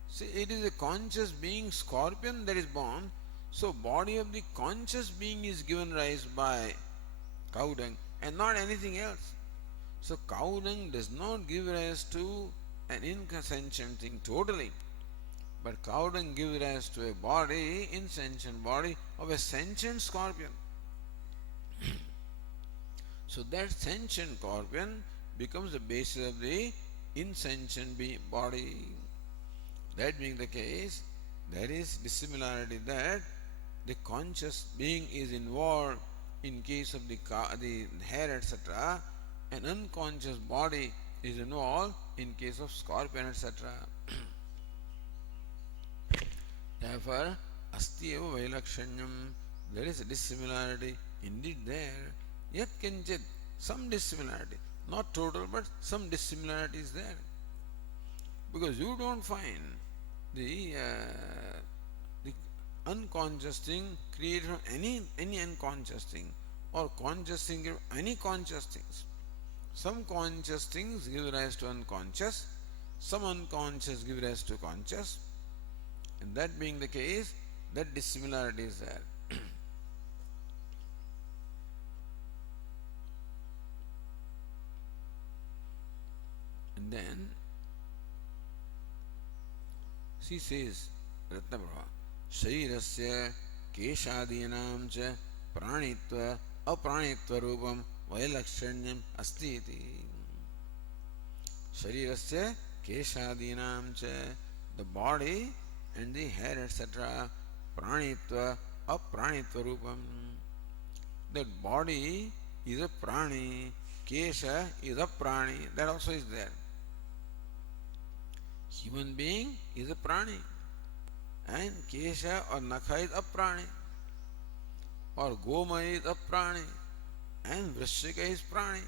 see, it is a conscious being scorpion that is born, so body of the conscious being is given rise by cow dung and not anything else. So cow dung does not give rise to an insentient thing totally, but cow dung gives rise to a body, insentient body of a sentient scorpion. So that sentient scorpion becomes the basis of the insentient body. That being the case, there is dissimilarity that the conscious being is involved in case of the hair, etc., and unconscious body is involved in case of scorpion, etc. Therefore, asti eva vailakshanyam, there is a dissimilarity indeed there. Yet kinchit, some dissimilarity, not total, but some dissimilarity is there. Because you don't find the unconscious thing created from any unconscious thing. or conscious thing give any conscious things. Some conscious things give rise to unconscious, some unconscious give rise to conscious, and that being the case, that dissimilarity is there. And then she says, Ratnaprabha, Sharirasya Keshadinam cha Pranitva Apranitva Rupam Vailakshanyam Asti iti. Sharirasya Keshadinam cha, the body and the hair, etc. Pranitva Apranitva Rupam. That body is a prani, Kesha is a prani, that also is there. Human being is a prani, and Kesha or Nakha is a prani, or Goma is a prani, and Vrishika is prani.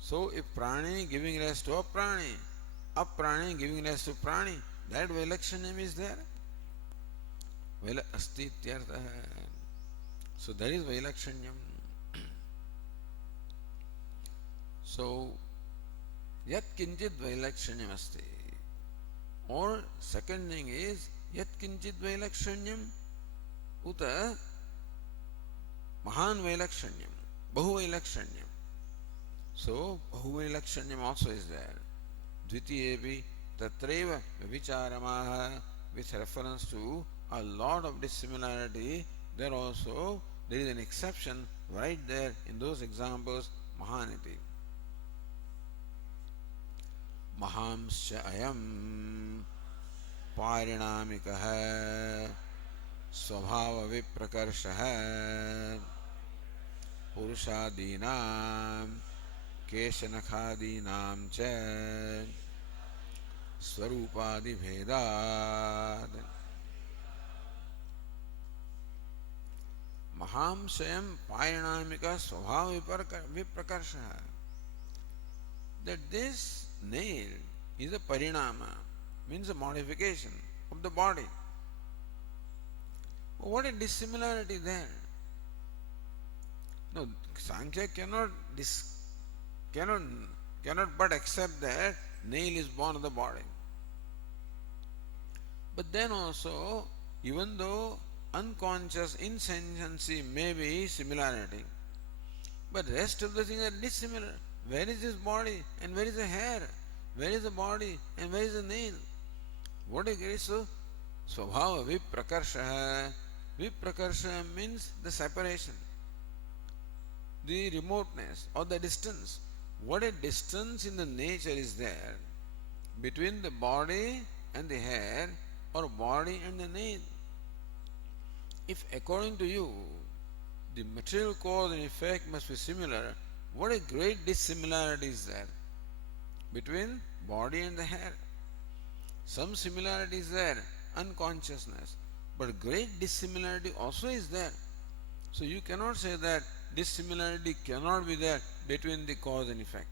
So a prani giving rise to a prani giving rise to prani, that Vailakshanyam is there. Vaila asti ityartha. So that is Vailakshanyam. So yat kinchit Vailakshanyam asti. Or second thing is yat kinchit Vailakshanyam uta Mahan Vailakshanyam, Bahu Vailakshanyam. So Bahu Vailakshanyam also is there. Dvitiyepi tatreva vicharamaha, with reference to a lot of dissimilarity. There also there is an exception right there in those examples, Mahaniti. Mahamscha ayam parinamikaha स्वभाव विप्रकर्षः पुरुषादीनां केशनखादीनां च स्वरूपादिभेदात् महांशयं पारिणामिक स्वभाव विप्रकर्षः. That this nail is a parinama, means a modification of the body. What a dissimilarity there. No, Sankhya cannot but accept that nail is born of the body. But then also, even though unconscious insentiency may be similarity, but rest of the things are dissimilar. Where is this body and where is the hair? Where is the body and where is the nail? What is it? So, Swabhava viprakarsha. Viprakarsha means the separation, the remoteness or the distance. What a distance in the nature is there between the body and the hair, or body and the nail. If according to you the material cause and effect must be similar, what a great dissimilarity is there between body and the hair. Some similarity is there, unconsciousness, but great dissimilarity also is there. So you cannot say that dissimilarity cannot be there between the cause and effect.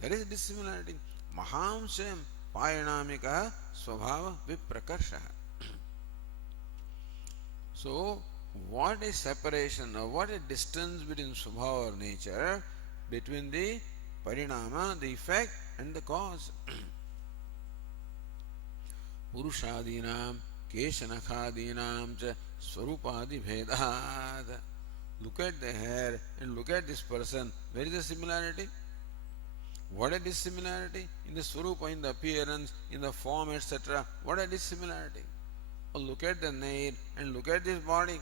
There is dissimilarity. Mahamsayam parinamika swabhava viprakarsha. So what a separation or what a distance between swabhava or nature, between the parinama, the effect, and the cause. Purushadinam keshanakadinam cha swarupadi bhedat. Look at the hair and look at this person. Where is the similarity? What a dissimilarity in the swarupa, in the appearance, in the form, etc. What a dissimilarity. Or look at the nail and look at this body.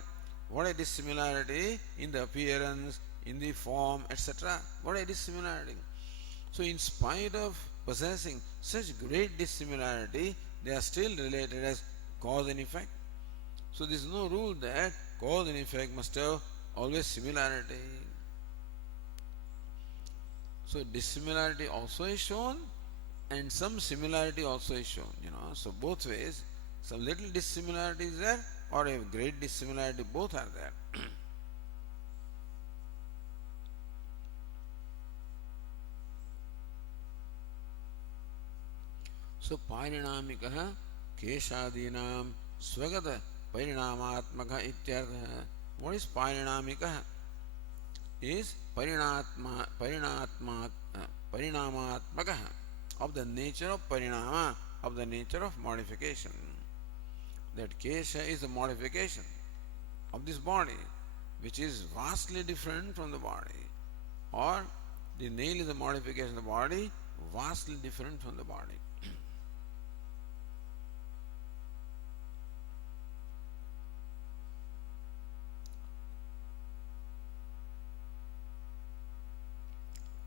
What a dissimilarity in the appearance, in the form, etc. What a dissimilarity. So in spite of possessing such great dissimilarity, they are still related as cause and effect. So there is no rule that cause and effect must have always similarity. So dissimilarity also is shown and some similarity also is shown, So both ways, some little dissimilarity is there or a great dissimilarity, both are there. So parinamika keshadinam swagata parinamatmaka ityartha. What is parinamika? is parinamatmaka of the nature of parinama, of the nature of modification. That kesha is a modification of this body, which is vastly different from the body. Or the nail is a modification of the body, vastly different from the body.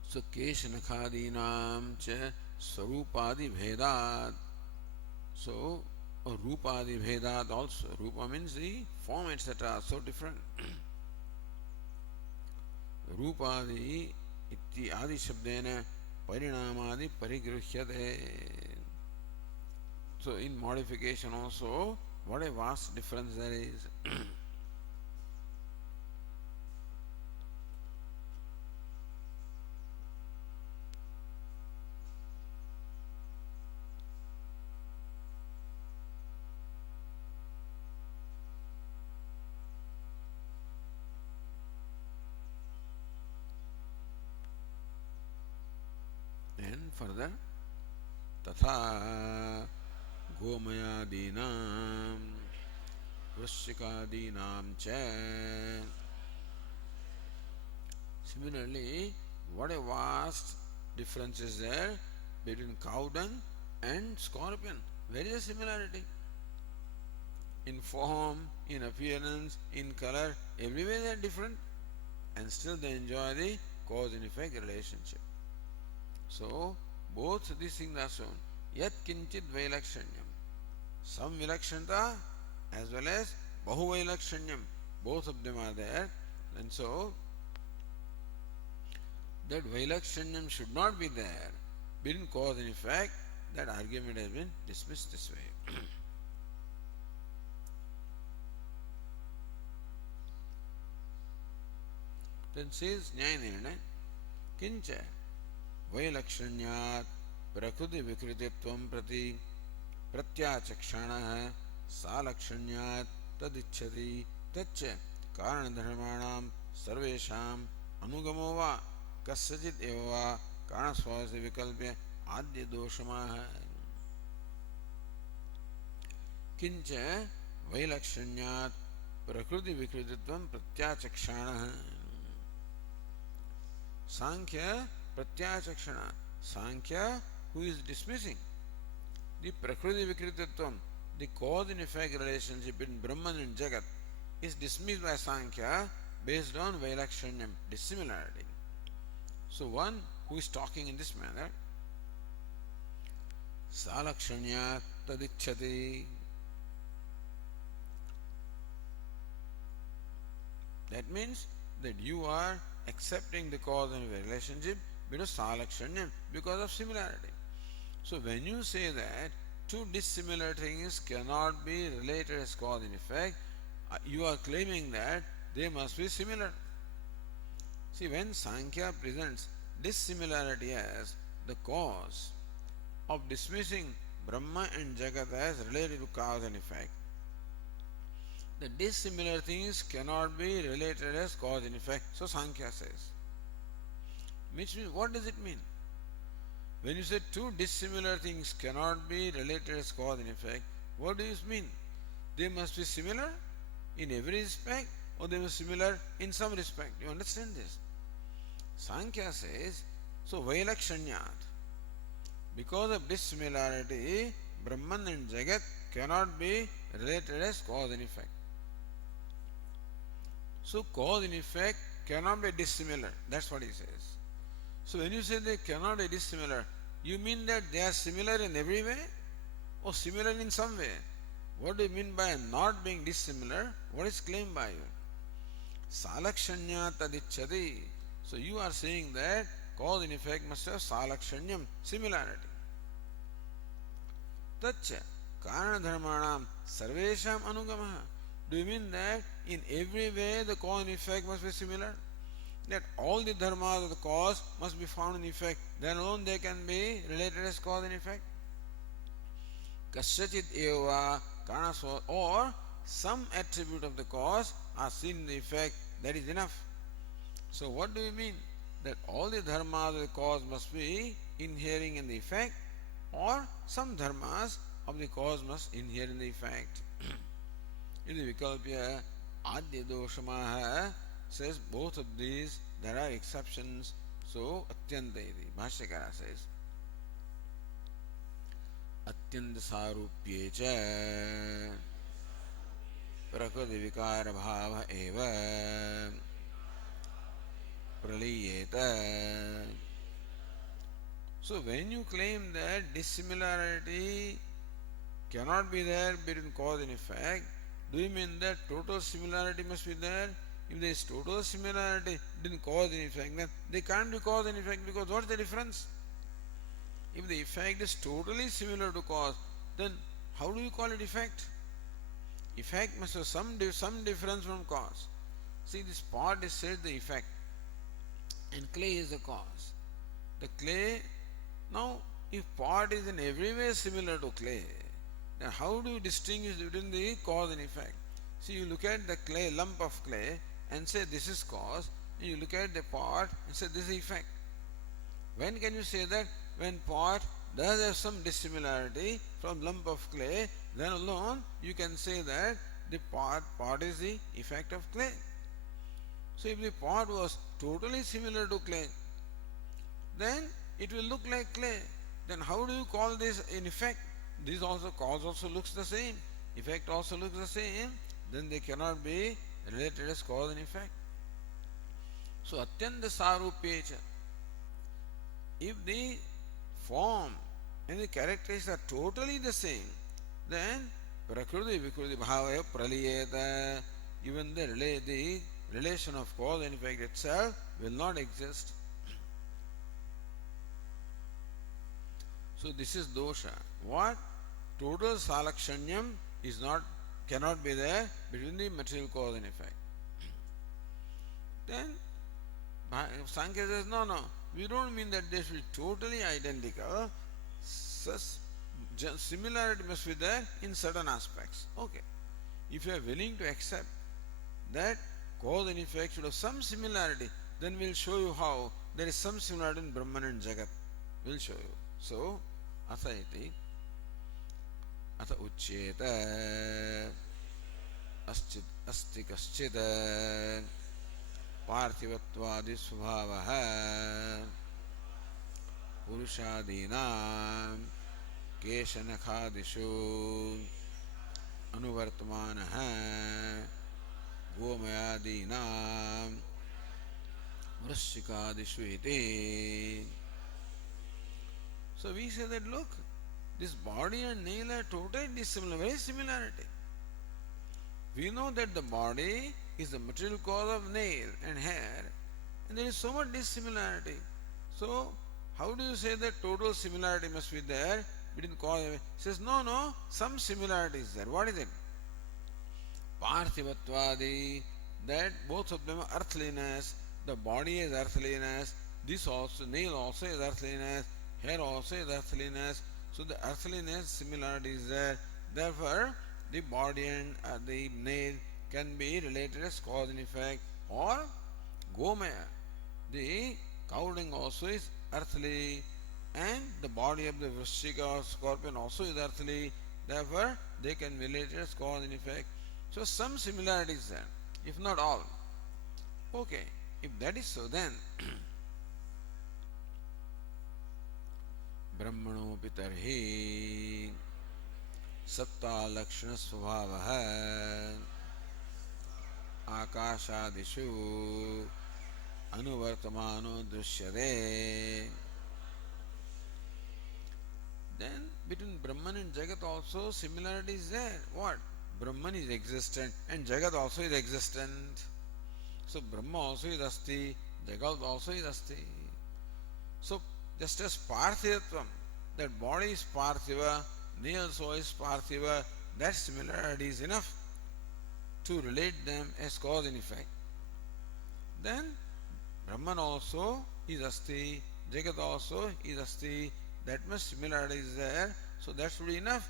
So keshanakadinam cha swarupadi bhedat. So rupadi bhedat also. Rupa means the form, etc. are so different. Rupadi iti adi shabdena parinamadi parigruhyate. So in modification also, what a vast difference there is. And further, तथा गोमयादीनां वृश्चिकादीनां च. Similarly, what a vast difference is there between cow dung and scorpion. Where is the similarity? In form, in appearance, in color, everywhere they are different, and still they enjoy the cause and effect relationship. So, both these things are shown. Yat kinchit vailakshanyam. Some vilakshanta as well as bahu vailakshanyam. Both of them are there. And so, that vailakshanyam should not be there. Between cause and effect, that argument has been dismissed this way. Then says Nyayanirna, Kincha वैलक्षण्यात् प्रकृति विकृतित्वं प्रति प्रत्याचक्षणः सालक्षण्यात् तदिच्छति तच्च कारणधर्माणां सर्वेषाम् अनुगमो वा कस्यचित् एव वा कारणस्वभावस्य विकल्प्य आद्य दोषमाह. किंच वैलक्षण्यात् प्रकृति विकृतित्वं प्रत्याचक्षणः. Sankhya Pratyachakshana. Sankhya, who is dismissing the Prakriti Vikritatvam, the cause and effect relationship between Brahman and Jagat, is dismissed by Sankhya based on Vailakshanyam, dissimilarity. So one who is talking in this manner, Salakshanya Tadicchati. That means that you are accepting the cause and relationship because salakshanyam, because of similarity. So when you say that two dissimilar things cannot be related as cause and effect, you are claiming that they must be similar. See, when Sankhya presents dissimilarity as the cause of dismissing Brahma and Jagat as related to cause and effect, the dissimilar things cannot be related as cause and effect. So Sankhya says. Which means, what does it mean? When you say two dissimilar things cannot be related as cause and effect, what do you mean? They must be similar in every respect, or they must be similar in some respect. You understand this? Sankhya says, so Vailakshanyat. Because of dissimilarity, Brahman and Jagat cannot be related as cause and effect. So cause and effect cannot be dissimilar. That's what he says. So when you say they cannot be dissimilar, you mean that they are similar in every way or similar in some way? What do you mean by not being dissimilar? What is claimed by you? Salakshanya tadicchati. So you are saying that cause and effect must have salakshanyam, similarity. Tacha karanadharmanam sarvesham anugamaha. Do you mean that in every way the cause and effect must be similar? That all the dharmas of the cause must be found in effect, then alone they can be related as cause and effect? Kasyachit eva karanasva, or some attribute of the cause are seen in the effect, that is enough. So what do you mean? That all the dharmas of the cause must be inhering in the effect, or some dharmas of the cause must inhere in the effect? Iti Vikalpya Adya Doshamaha says both of these there are exceptions. So Atyanta iti. Bhashyakara says Atyanta Sarupye cha Prakriti Vikara Bhava eva Praliyeta. So when you claim that dissimilarity cannot be there between cause and effect, do you mean that total similarity must be there? If there is total similarity between cause and effect, then they can't be cause and effect, because what's the difference? If the effect is totally similar to cause, then how do you call it effect? Effect must have some difference from cause. See, this pot is said the effect, and clay is the cause. The clay, now if pot is in every way similar to clay, then how do you distinguish between the cause and effect? See, you look at the clay, lump of clay, and say this is cause, and you look at the pot and say this is effect. When can you say that? When pot does have some dissimilarity from lump of clay, then alone you can say that the pot is the effect of clay. So if the pot was totally similar to clay, then it will look like clay. Then how do you call this an effect? This also, cause also looks the same, effect also looks the same, then they cannot be related as cause and effect. So Atyanta Sarupyecha, if the form and the characteristics are totally the same, then Prakriti Vikruti Bhava Praliyeta, even the relation of cause and effect itself will not exist. So this is dosha. What? Total salakshanyam cannot be there between the material cause and effect. Then Sankhya says, no, we don't mean that they should be totally identical. Such similarity must be there in certain aspects. Okay. If you are willing to accept that cause and effect should have some similarity, then we'll show you how there is some similarity in Brahman and Jagat. We'll show you. So, Atha iti Atha Uchyeta Asti Kaschid Parthivatvadi Svabhavaha Purushadinam Keshanakadishu Anuvartamanaha Gomayadinam Vrashikadishu iti. So we say that look, this body and nail are totally dissimilar, very similarity. We know that the body is the material cause of nail and hair, and there is so much dissimilarity. So how do you say that total similarity must be there between cause and effect? He says no, some similarity is there. What is it? Parthivatvadi, that both of them are earthliness. The body is earthliness. This also, nail also is earthliness. Hair also is earthliness. So the earthliness similarity is there. Therefore, the body and the nail can be related as cause and effect. Or Gomaya, the cow dung also is earthly, and the body of the Vrishika or scorpion also is earthly. Therefore, they can be related as cause and effect. So some similarity is there, if not all. Okay, if that is so, then ब्रह्मणोऽपि तर्हि सत्तालक्षणस्वभावः आकाशादिषु अनुवर्तमानो दृश्यते. Then between Brahman and Jagat also similarity is there. What? Brahman is existent and Jagat also is existent. So Brahma also is Asti, Jagat also is Asti. So just as Parthivatvam, that body is Parthiva, nail also is Parthiva, that similarity is enough to relate them as cause and effect. Then Brahman also is Asti, Jagat also is Asti, that much similarity is there, so that should be enough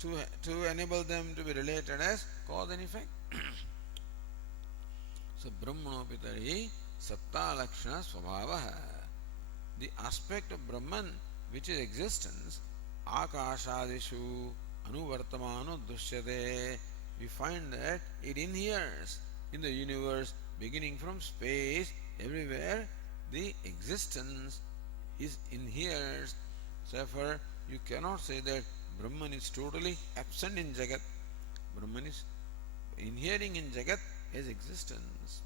to enable them to be related as cause and effect. So Brahmanopi tarhi satta lakshana svabhavah. The aspect of Brahman which is existence, akashadishu anuvartamano dushyate. We find that it inheres in the universe, beginning from space, everywhere the existence is inheres. Therefore, you cannot say that Brahman is totally absent in Jagat. Brahman is inhering in Jagat as existence.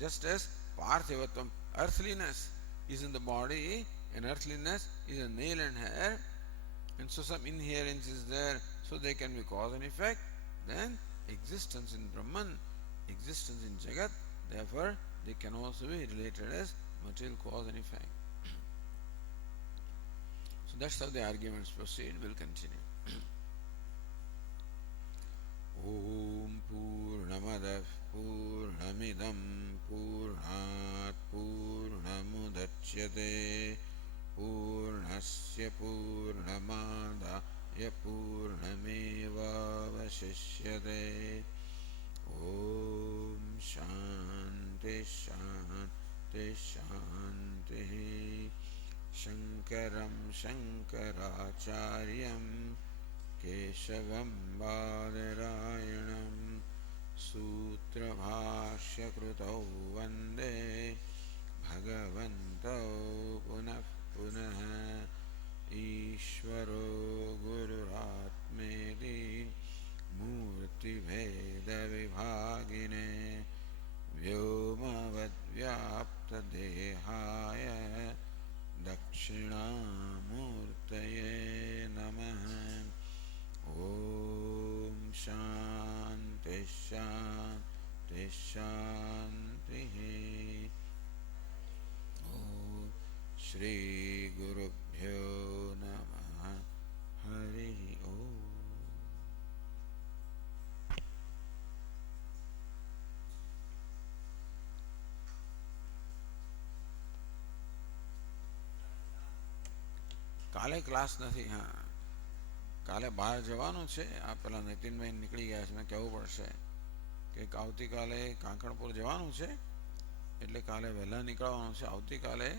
Just as Parthivatvam, earthliness is in the body, and earthliness is a nail and hair, and so some inherence is there, so they can be cause and effect. Then existence in Brahman, existence in Jagat, therefore they can also be related as material cause and effect. So that's how the arguments proceed. We'll continue. Om Purnamadav Purnamidam Purnat Purnamudachyate Purnasya Purnamadaya Purnamevavashishyate. Om Shanti Shanti Shanti. Shankaram Shankaracharyam Keshavam Badarayanam Sutrabhashya Krutau Vande Bhagavantau Punah Punah Ishvaro Gururatmedi Murti Veda Vibhagine Vyomavad Vyapta Dehaya Dakshinamurtaye Namaha. Om Shanti Shanti Shanti. Om Shri Gurubhyo Namaha. Hari Om. કાલે class નથી. હા, કાલે બહાર જવાનું છે. આ પેલા નીતિનભાઈ નીકળી ગયા છે, મેં કહેવું પડશે કે આવતીકાલે કાંકણપુર જવાનું છે, એટલે કાલે વહેલા નીકળવાનું છે. આવતીકાલે